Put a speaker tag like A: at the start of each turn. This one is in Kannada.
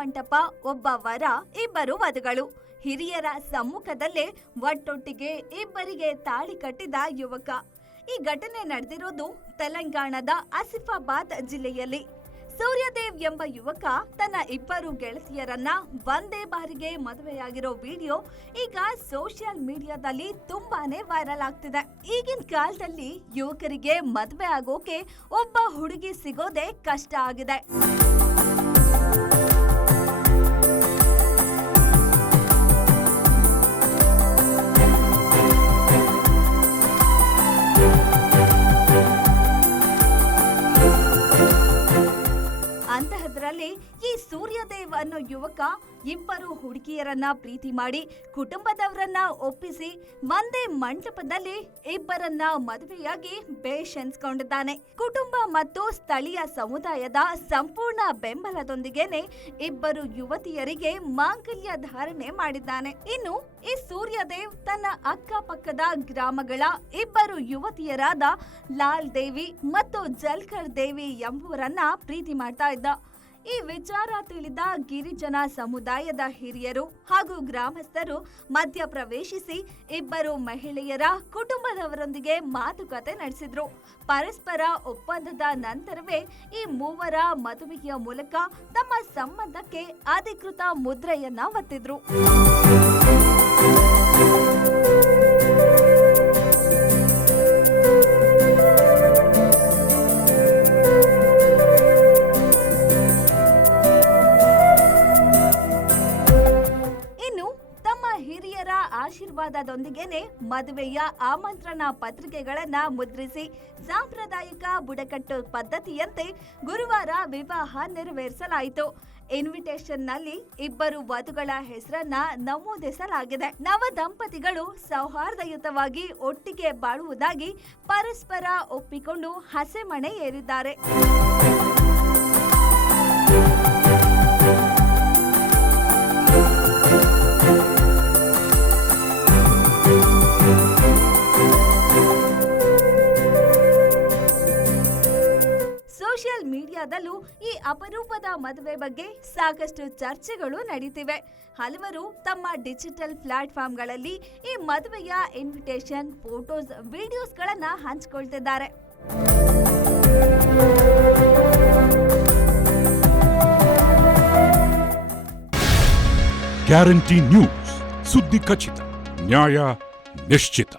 A: ಮಂಟಪ, ಒಬ್ಬ ವರ, ಇಬ್ಬರು ವಧುಗಳು. ಹಿರಿಯರ ಸಮ್ಮುಖದಲ್ಲೇ ಒಟ್ಟೊಟ್ಟಿಗೆ ಇಬ್ಬರಿಗೆ ತಾಳಿ ಕಟ್ಟಿದ ಯುವಕ. ಈ ಘಟನೆ ನಡೆದಿರೋದು ತೆಲಂಗಾಣದ ಆಸಿಫಾಬಾದ್ ಜಿಲ್ಲೆಯಲ್ಲಿ. ಸೂರ್ಯದೇವ್ ಎಂಬ ಯುವಕ ತನ್ನ ಇಬ್ಬರು ಗೆಳತಿಯರನ್ನ ಒಂದೇ ಬಾರಿಗೆ ಮದುವೆಯಾಗಿರೋ ವಿಡಿಯೋ ಈಗ ಸೋಷಿಯಲ್ ಮೀಡಿಯಾದಲ್ಲಿ ತುಂಬಾನೇ ವೈರಲ್ ಆಗ್ತಿದೆ. ಈಗಿನ ಕಾಲದಲ್ಲಿ ಯುವಕರಿಗೆ ಮದುವೆ ಆಗೋಕೆ ಒಬ್ಬ ಹುಡುಗಿ ಸಿಗೋದೇ ಕಷ್ಟ ಆಗಿದೆ. ಅಂತಹದ್ರಲ್ಲಿ ಈ ಸೂರ್ಯದೇವ್ ಅನ್ನೋ ಯುವಕ ಇಬ್ಬರು ಹುಡುಗಿಯರನ್ನ ಪ್ರೀತಿ ಮಾಡಿ ಕುಟುಂಬದವರನ್ನ ಒಪ್ಪಿಸಿ ಒಂದೇ ಮಂಟಪದಲ್ಲಿ ಇಬ್ಬರನ್ನ ಮದುವೆಯಾಗಿ ಬೇಷ್ ಎನ್ಸ್ಕೊಂಡಿದ್ದಾನೆ ಕುಟುಂಬ ಮತ್ತು ಸ್ಥಳೀಯ ಸಮುದಾಯದ ಸಂಪೂರ್ಣ ಬೆಂಬಲದೊಂದಿಗೆನೆ ಇಬ್ಬರು ಯುವತಿಯರಿಗೆ ಮಾಂಗಲ್ಯ ಧಾರಣೆ ಮಾಡಿದ್ದಾನೆ. ಇನ್ನು ಈ ಸೂರ್ಯದೇವ್ ತನ್ನ ಅಕ್ಕಪಕ್ಕದ ಗ್ರಾಮಗಳ ಇಬ್ಬರು ಯುವತಿಯರಾದ ಲಾಲ್ ದೇವಿ ಮತ್ತು ಜಲ್ಕರ್ ದೇವಿ ಎಂಬುವರನ್ನ ಪ್ರೀತಿ ಮಾಡ್ತಾ ಇದ್ದ. ಈ ವಿಚಾರ ತಿಳಿದ ಗಿರಿಜನ ಸಮುದಾಯದ ಹಿರಿಯರು ಹಾಗೂ ಗ್ರಾಮಸ್ಥರು ಮಧ್ಯ ಪ್ರವೇಶಿಸಿ ಇಬ್ಬರು ಮಹಿಳೆಯರ ಕುಟುಂಬದವರೊಂದಿಗೆ ಮಾತುಕತೆ ನಡೆಸಿದ್ರು. ಪರಸ್ಪರ ಒಪ್ಪಂದದ ನಂತರವೇ ಈ ಮೂವರ ಮದುವೆಯ ಮೂಲಕ ತಮ್ಮ ಸಂಬಂಧಕ್ಕೆ ಅಧಿಕೃತ ಮುದ್ರೆಯನ್ನ ಒತ್ತಿದ್ರು. ಆಶೀರ್ವಾದದೊಂದಿಗೇನೆ ಮದುವೆಯ ಆಮಂತ್ರಣ ಪತ್ರಿಕೆಗಳನ್ನ ಮುದ್ರಿಸಿ ಸಾಂಪ್ರದಾಯಿಕ ಬುಡಕಟ್ಟು ಪದ್ಧತಿಯಂತೆ ಗುರುವಾರ ವಿವಾಹ ನೆರವೇರಿಸಲಾಯಿತು. ಇನ್ವಿಟೇಷನ್ನಲ್ಲಿ ಇಬ್ಬರು ವಧುಗಳ ಹೆಸರನ್ನ ನಮೂದಿಸಲಾಗಿದೆ. ನವ ದಂಪತಿಗಳು ಸೌಹಾರ್ದಯುತವಾಗಿ ಒಟ್ಟಿಗೆ ಬಾಳುವುದಾಗಿ ಪರಸ್ಪರ ಒಪ್ಪಿಕೊಂಡು ಹಸೆಮಣೆ ಏರಿದ್ದಾರೆ. ಸೋಷಿಯಲ್ ಈ ಅಪರೂಪದ ಮದುವೆ ಬಗ್ಗೆ ಸಾಕಷ್ಟು ಚರ್ಚೆಗಳು ನಡೀತಿವೆ. ಹಲವರು ತಮ್ಮ ಡಿಜಿಟಲ್ ಪ್ಲಾಟ್ಫಾರ್ಮ್ಗಳಲ್ಲಿ ಈ ಮದುವೆಯ ಇನ್ವಿಟೇಷನ್, ಫೋಟೋಸ್, ವಿಡಿಯೋಸ್ಗಳನ್ನು ಹಂಚಿಕೊಳ್ತಿದ್ದಾರೆ.
B: ಗ್ಯಾರಂಟಿ ನ್ಯೂಸ್, ಸುದ್ದಿ ಖಚಿತ, ನ್ಯಾಯ ನಿಶ್ಚಿತ.